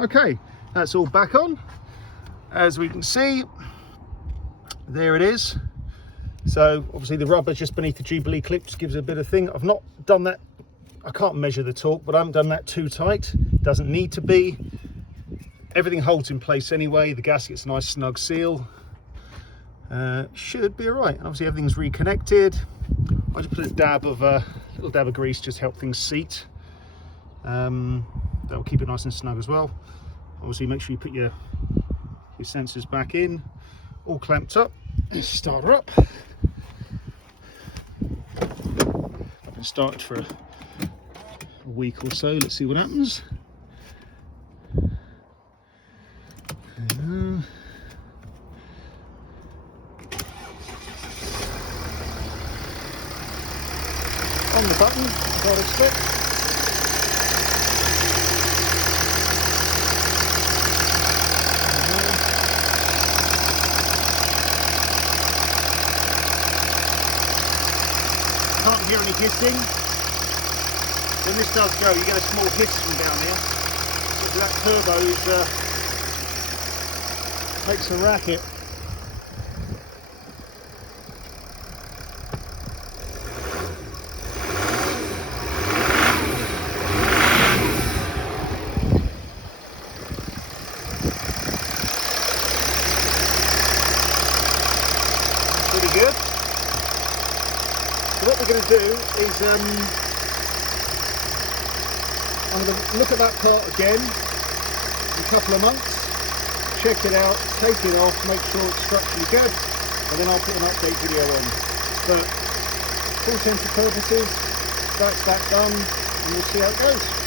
Okay, that's all back on. As we can see, there it is. So obviously the rubber just beneath the Jubilee clips gives it a bit of thing. I've not done that, I can't measure the torque, but I haven't done that too tight. Doesn't need to be. Everything holds in place anyway. The gasket's a nice snug seal. Should be all right. And obviously everything's reconnected. I just put a little dab of grease, just help things seat. That'll keep it nice and snug as well. Obviously make sure you put your sensors back in, all clamped up. Let's start her up. I've been started for a week or so. Let's see what happens. On the button, as I'd expect. Can't hear any hissing. When this does go, you get a small hiss from down here. So that turbo makes a racket. Pretty good. So what we're going to do is I'm going to look at that part again in a couple of months, check it out, take it off, make sure it's structurally good, and then I'll put an update video on. But for all intents and purposes, that's that done, and we'll see how it goes.